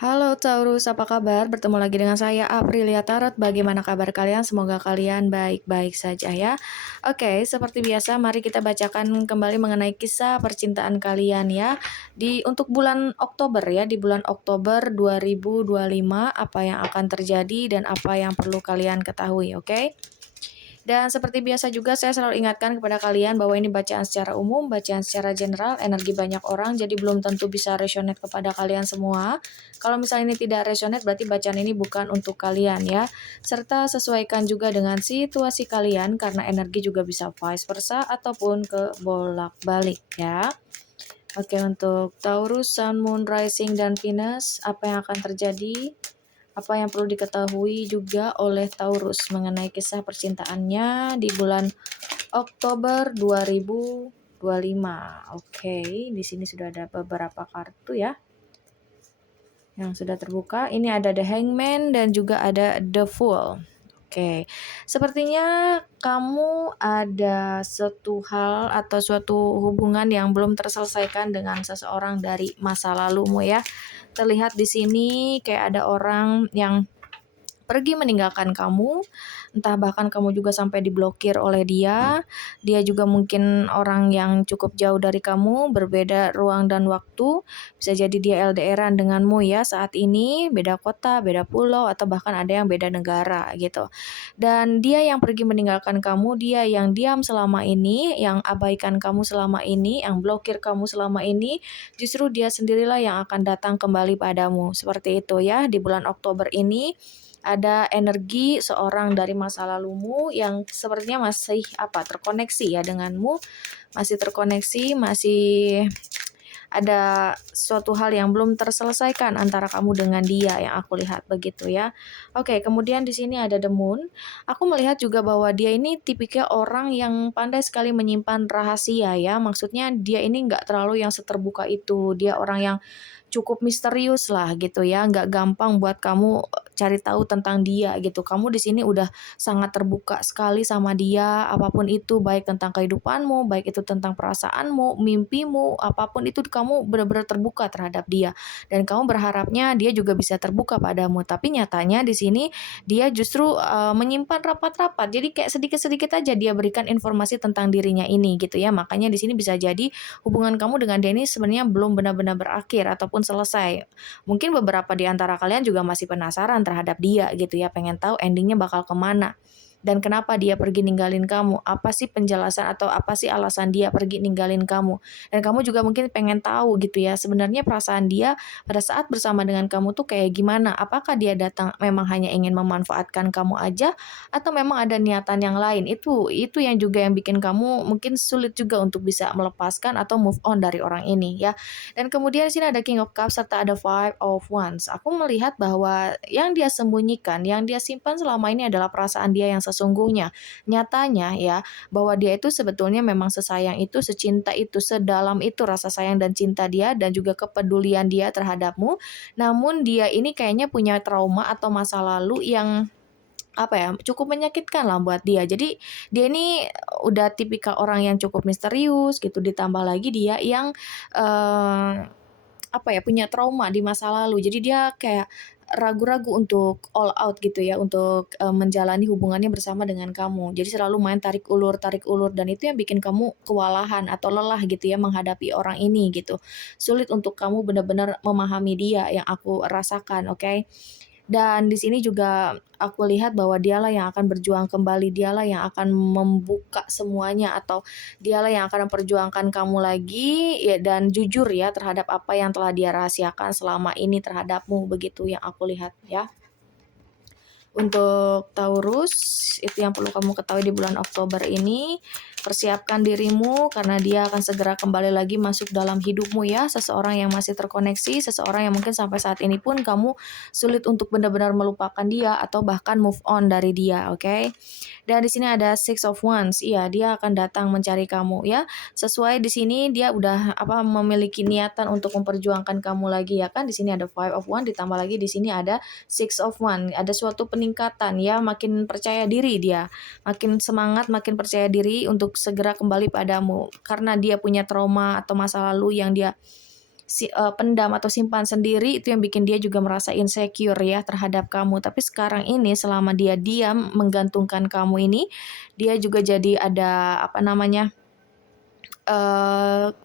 Halo Taurus, apa kabar? Bertemu lagi dengan saya Aprilia Tarot. Bagaimana kabar kalian? Semoga kalian baik-baik saja ya. Oke, seperti biasa mari kita bacakan kembali mengenai kisah percintaan kalian ya. Untuk bulan Oktober ya, di bulan Oktober 2025 apa yang akan terjadi dan apa yang perlu kalian ketahui, oke? Dan seperti biasa juga saya selalu ingatkan kepada kalian bahwa ini bacaan secara umum, bacaan secara general, energi banyak orang, jadi belum tentu bisa resonate kepada kalian semua. Kalau misalnya ini tidak resonate, berarti bacaan ini bukan untuk kalian ya. Serta sesuaikan juga dengan situasi kalian, karena energi juga bisa vice versa ataupun ke bolak-balik ya. Oke, untuk Taurus, Sun, Moon, Rising, dan Venus, apa yang akan terjadi? Apa yang perlu diketahui juga oleh Taurus mengenai kisah percintaannya di bulan Oktober 2025. Oke, di sini sudah ada beberapa kartu ya yang sudah terbuka. Ini ada The Hangman dan juga ada The Fool. Oke, sepertinya kamu ada suatu hal atau suatu hubungan yang belum terselesaikan dengan seseorang dari masa lalumu ya. Terlihat di sini kayak ada orang yang pergi meninggalkan kamu, entah bahkan kamu juga sampai diblokir oleh dia. Dia juga mungkin orang yang cukup jauh dari kamu, berbeda ruang dan waktu. Bisa jadi dia LDRan denganmu ya saat ini, beda kota, beda pulau, atau bahkan ada yang beda negara gitu. Dan dia yang pergi meninggalkan kamu, dia yang diam selama ini, yang abaikan kamu selama ini, yang blokir kamu selama ini, justru dia sendirilah yang akan datang kembali padamu. Seperti itu ya, di bulan Oktober ini ada energi seorang dari masa lalumu yang sepertinya masih terkoneksi ya denganmu, masih terkoneksi, masih ada suatu hal yang belum terselesaikan antara kamu dengan dia yang aku lihat begitu ya. Oke, kemudian di sini ada The Moon. Aku melihat juga bahwa dia ini tipikal orang yang pandai sekali menyimpan rahasia ya. Maksudnya dia ini nggak terlalu yang seterbuka itu. Dia orang yang cukup misterius lah gitu ya, nggak gampang buat kamu cari tahu tentang dia gitu. Kamu di sini udah sangat terbuka sekali sama dia, apapun itu, baik tentang kehidupanmu, baik itu tentang perasaanmu, mimpimu, apapun itu kamu benar-benar terbuka terhadap dia. Dan kamu berharapnya dia juga bisa terbuka padamu. Tapi nyatanya di sini dia justru menyimpan rapat-rapat. Jadi kayak sedikit-sedikit aja dia berikan informasi tentang dirinya ini gitu ya. Makanya di sini bisa jadi hubungan kamu dengan dia ini sebenarnya belum benar-benar berakhir ataupun selesai. Mungkin beberapa di antara kalian juga masih penasaran terhadap dia gitu ya, pengen tahu endingnya bakal kemana. Dan kenapa dia pergi ninggalin kamu? Apa sih penjelasan atau apa sih alasan dia pergi ninggalin kamu? Dan kamu juga mungkin pengen tahu gitu ya, sebenarnya perasaan dia pada saat bersama dengan kamu tuh kayak gimana? Apakah dia datang memang hanya ingin memanfaatkan kamu aja atau memang ada niatan yang lain? Itu yang juga yang bikin kamu mungkin sulit juga untuk bisa melepaskan atau move on dari orang ini ya. Dan kemudian di sini ada King of Cups serta ada Five of Wands. Aku melihat bahwa yang dia sembunyikan, yang dia simpan selama ini adalah perasaan dia yang sesungguhnya. Nyatanya ya, bahwa dia itu sebetulnya memang sesayang itu, secinta itu, sedalam itu rasa sayang dan cinta dia dan juga kepedulian dia terhadapmu. Namun dia ini kayaknya punya trauma atau masa lalu yang cukup menyakitkan lah buat dia. Jadi dia ini udah tipikal orang yang cukup misterius gitu, ditambah lagi dia yang eh, punya trauma di masa lalu. Jadi dia kayak ragu-ragu untuk all out gitu ya, untuk menjalani hubungannya bersama dengan kamu. Jadi selalu main tarik ulur dan itu yang bikin kamu kewalahan atau lelah gitu ya menghadapi orang ini gitu. Sulit untuk kamu benar-benar memahami dia yang aku rasakan, oke? Dan di sini juga aku lihat bahwa dialah yang akan berjuang kembali, dialah yang akan membuka semuanya atau dialah yang akan memperjuangkan kamu lagi ya, dan jujur ya terhadap apa yang telah dia rahasiakan selama ini terhadapmu, begitu yang aku lihat ya. Untuk Taurus, itu yang perlu kamu ketahui di bulan Oktober ini. Persiapkan dirimu karena dia akan segera kembali lagi masuk dalam hidupmu ya. Seseorang yang masih terkoneksi, seseorang yang mungkin sampai saat ini pun kamu sulit untuk benar-benar melupakan dia atau bahkan move on dari dia, oke? Dan di sini ada Six of Wands. Iya, dia akan datang mencari kamu ya. Sesuai di sini dia udah memiliki niatan untuk memperjuangkan kamu lagi ya kan. Di sini ada Five of Wands ditambah lagi di sini ada Six of Wands. Ada suatu peningkatan ya, makin percaya diri dia. Makin semangat, makin percaya diri untuk segera kembali padamu karena dia punya trauma atau masa lalu yang dia pendam atau simpan sendiri, itu yang bikin dia juga merasa insecure ya terhadap kamu. Tapi sekarang ini selama dia diam menggantungkan kamu ini, dia juga jadi ada apa namanya,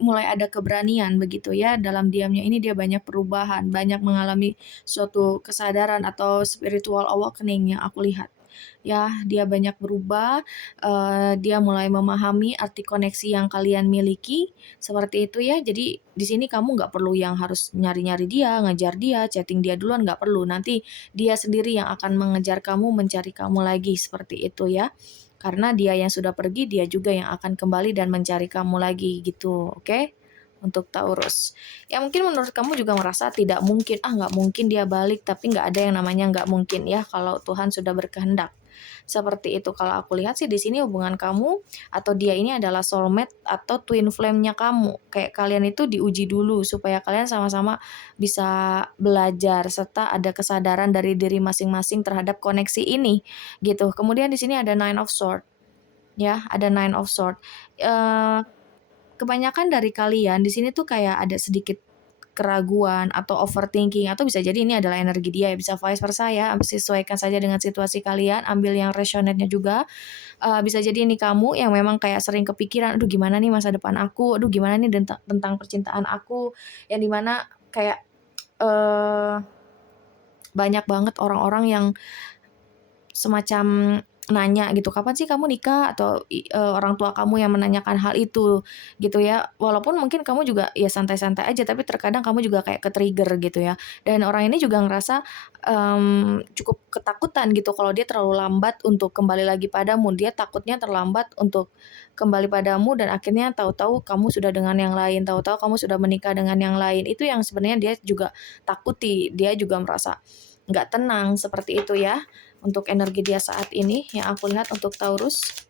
mulai ada keberanian begitu ya, dalam diamnya ini dia banyak perubahan, banyak mengalami suatu kesadaran atau spiritual awakening yang aku lihat. Ya, dia banyak berubah, dia mulai memahami arti koneksi yang kalian miliki, seperti itu ya. Jadi di sini kamu nggak perlu yang harus nyari-nyari dia, ngejar dia, chatting dia duluan, nggak perlu. Nanti dia sendiri yang akan mengejar kamu, mencari kamu lagi, seperti itu ya. Karena dia yang sudah pergi, dia juga yang akan kembali dan mencari kamu lagi gitu, oke? Untuk Taurus. Ya mungkin menurut kamu juga merasa tidak mungkin, nggak mungkin dia balik, tapi nggak ada yang namanya nggak mungkin ya kalau Tuhan sudah berkehendak. Seperti itu kalau aku lihat sih di sini hubungan kamu atau dia ini adalah soulmate atau twin flame-nya kamu. Kayak kalian itu diuji dulu supaya kalian sama-sama bisa belajar serta ada kesadaran dari diri masing-masing terhadap koneksi ini gitu. Kemudian di sini ada Nine of Sword ya, ada Nine of Sword. Eee, Kebanyakan dari kalian di sini tuh kayak ada sedikit keraguan atau overthinking atau bisa jadi ini adalah energi dia ya, bisa vice versa ya, sesuaikan saja dengan situasi kalian, ambil yang resonate-nya juga. Bisa jadi ini kamu yang memang kayak sering kepikiran, "Aduh gimana nih masa depan aku? Aduh gimana nih tentang percintaan aku?" Yang di mana kayak, eee, banyak banget orang-orang yang semacam nanya gitu, "Kapan sih kamu nikah?" Atau orang tua kamu yang menanyakan hal itu, gitu ya. Walaupun mungkin kamu juga ya santai-santai aja, tapi terkadang kamu juga kayak ke-trigger gitu ya. Dan orang ini juga ngerasa, cukup ketakutan gitu kalau dia terlalu lambat untuk kembali lagi padamu. Dia takutnya terlambat untuk kembali padamu dan akhirnya tahu-tahu kamu sudah dengan yang lain, tahu-tahu kamu sudah menikah dengan yang lain. Itu yang sebenarnya dia juga takuti, dia juga merasa nggak tenang, seperti itu ya untuk energi dia saat ini yang aku lihat untuk Taurus.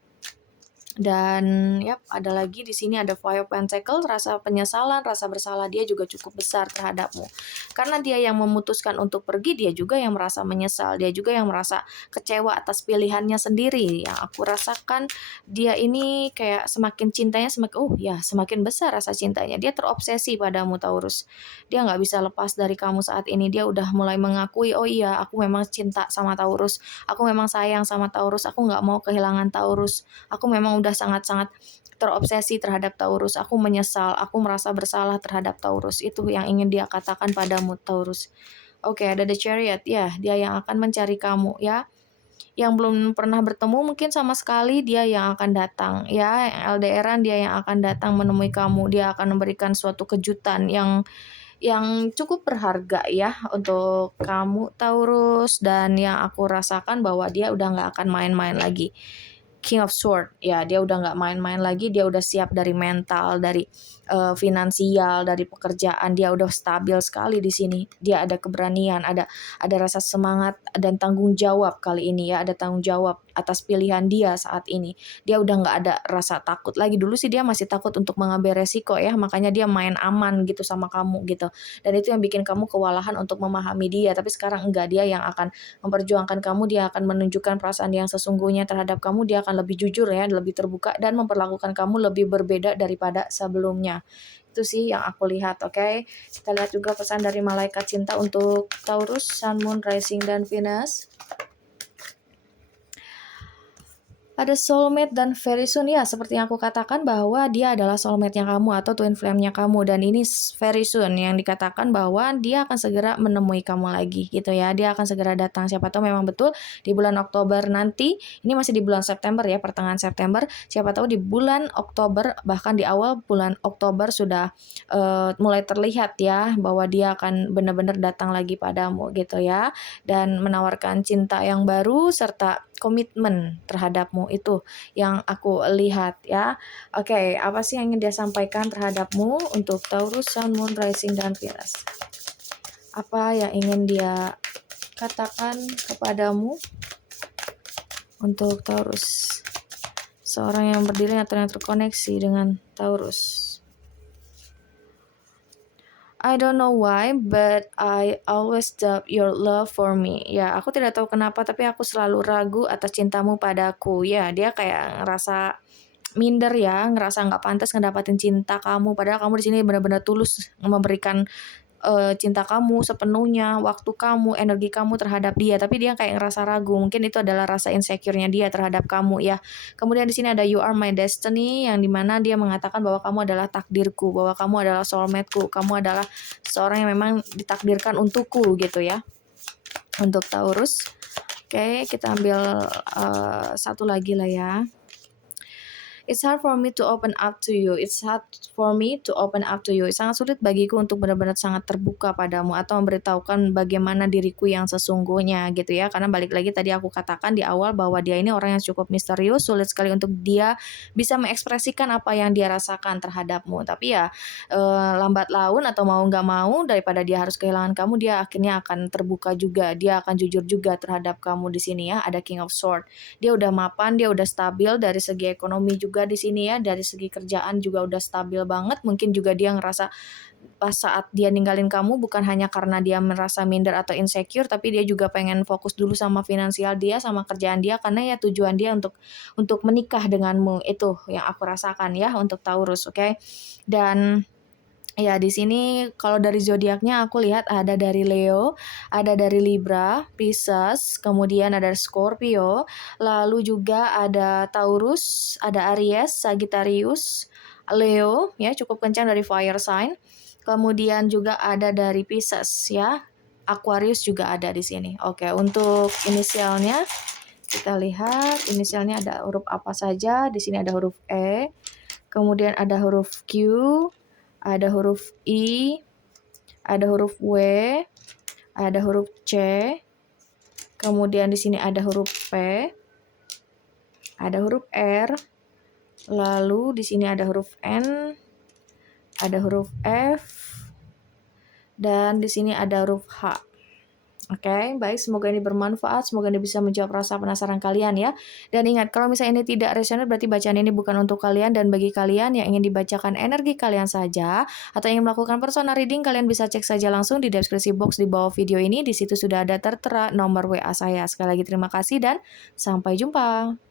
Dan ada lagi di sini ada Five of Pentacles, rasa penyesalan, rasa bersalah dia juga cukup besar terhadapmu. Karena dia yang memutuskan untuk pergi, dia juga yang merasa menyesal, dia juga yang merasa kecewa atas pilihannya sendiri. Yang aku rasakan dia ini kayak semakin cintanya semakin besar rasa cintanya. Dia terobsesi padamu Taurus. Dia nggak bisa lepas dari kamu saat ini. Dia udah mulai mengakui, "Oh iya, aku memang cinta sama Taurus. Aku memang sayang sama Taurus. Aku nggak mau kehilangan Taurus. Aku memang udah sangat-sangat terobsesi terhadap Taurus. Aku menyesal, aku merasa bersalah terhadap Taurus." Itu yang ingin dia katakan padamu Taurus. Oke, ada The Chariot. Ya, dia yang akan mencari kamu ya. Yang belum pernah bertemu mungkin sama sekali dia yang akan datang ya. LDRan dia yang akan datang menemui kamu. Dia akan memberikan suatu kejutan yang cukup berharga ya untuk kamu Taurus, dan yang aku rasakan bahwa dia udah nggak akan main-main lagi. King of Sword, ya dia udah nggak main-main lagi, dia udah siap dari mental, dari finansial, dari pekerjaan, dia udah stabil sekali di sini. Dia ada keberanian, ada rasa semangat dan tanggung jawab kali ini ya, ada tanggung jawab atas pilihan dia saat ini. Dia udah nggak ada rasa takut lagi. Dulu sih dia masih takut untuk mengambil resiko ya, makanya dia main aman gitu sama kamu gitu. Dan itu yang bikin kamu kewalahan untuk memahami dia, tapi sekarang enggak, dia yang akan memperjuangkan kamu, dia akan menunjukkan perasaan yang sesungguhnya terhadap kamu, dia akan lebih jujur ya, lebih terbuka dan memperlakukan kamu lebih berbeda daripada sebelumnya. Itu sih yang aku lihat, oke. Kita lihat juga pesan dari malaikat cinta untuk Taurus, Sun, Moon, Rising, dan Venus. Ada soulmate dan very soon ya, seperti yang aku katakan bahwa dia adalah soulmate-nya kamu atau twin flame-nya kamu, dan ini very soon yang dikatakan bahwa dia akan segera menemui kamu lagi gitu ya. Dia akan segera datang, siapa tahu memang betul di bulan Oktober nanti. Ini masih di bulan September ya, pertengahan September. Siapa tahu di bulan Oktober, bahkan di awal bulan Oktober sudah mulai terlihat ya bahwa dia akan benar-benar datang lagi padamu gitu ya, dan menawarkan cinta yang baru serta komitmen terhadapmu. Itu yang aku lihat ya. Oke, apa sih yang ingin dia sampaikan terhadapmu untuk Taurus, Sun, Moon, Rising, dan Venus? Apa yang ingin dia katakan kepadamu untuk Taurus? Seorang yang berdiri atau yang terkoneksi dengan Taurus. I don't know why, but I always doubt your love for me. Ya, aku tidak tahu kenapa, tapi aku selalu ragu atas cintamu padaku. Ya, dia kayak ngerasa minder ya, ngerasa nggak pantas ngedapatin cinta kamu, padahal kamu di sini benar-benar tulus memberikan cinta kamu sepenuhnya, waktu kamu, energi kamu terhadap dia, tapi dia kayak ngerasa ragu, mungkin itu adalah rasa insecure-nya dia terhadap kamu ya. Kemudian di sini ada you are my destiny, yang dimana dia mengatakan bahwa kamu adalah takdirku, bahwa kamu adalah soulmate-ku, kamu adalah seorang yang memang ditakdirkan untukku gitu ya. Untuk Taurus. Oke, kita ambil satu lagi lah ya. It's hard for me to open up to you. It's hard for me to open up to you. Sangat sulit bagiku untuk benar-benar sangat terbuka padamu atau memberitahukan bagaimana diriku yang sesungguhnya gitu ya. Karena balik lagi tadi aku katakan di awal bahwa dia ini orang yang cukup misterius, sulit sekali untuk dia bisa mengekspresikan apa yang dia rasakan terhadapmu. Tapi ya lambat laun atau mau nggak mau daripada dia harus kehilangan kamu, dia akhirnya akan terbuka juga. Dia akan jujur juga terhadap kamu di sini ya. Ada King of Swords. Dia udah mapan, dia udah stabil dari segi ekonomi juga di sini ya, dari segi kerjaan juga udah stabil banget. Mungkin juga dia ngerasa pas saat dia ninggalin kamu bukan hanya karena dia merasa minder atau insecure, tapi dia juga pengen fokus dulu sama finansial dia, sama kerjaan dia, karena ya tujuan dia untuk menikah denganmu. Itu yang aku rasakan ya untuk Taurus, oke? Dan ya di sini kalau dari zodiaknya aku lihat ada dari Leo, ada dari Libra, Pisces, kemudian ada Scorpio, lalu juga ada Taurus, ada Aries, Sagittarius, Leo ya cukup kencang dari fire sign. Kemudian juga ada dari Pisces ya. Aquarius juga ada di sini. Oke, untuk inisialnya kita lihat inisialnya ada huruf apa saja. Di sini ada huruf E, kemudian ada huruf Q, ada huruf I, ada huruf W, ada huruf C, kemudian di sini ada huruf P, ada huruf R, lalu di sini ada huruf N, ada huruf F, dan di sini ada huruf H. Oke, baik, semoga ini bermanfaat, semoga ini bisa menjawab rasa penasaran kalian ya. Dan ingat, kalau misalnya ini tidak resonate berarti bacaan ini bukan untuk kalian, dan bagi kalian yang ingin dibacakan energi kalian saja atau ingin melakukan personal reading, kalian bisa cek saja langsung di deskripsi box di bawah video ini, di situ sudah ada tertera nomor WA saya. Sekali lagi terima kasih dan sampai jumpa.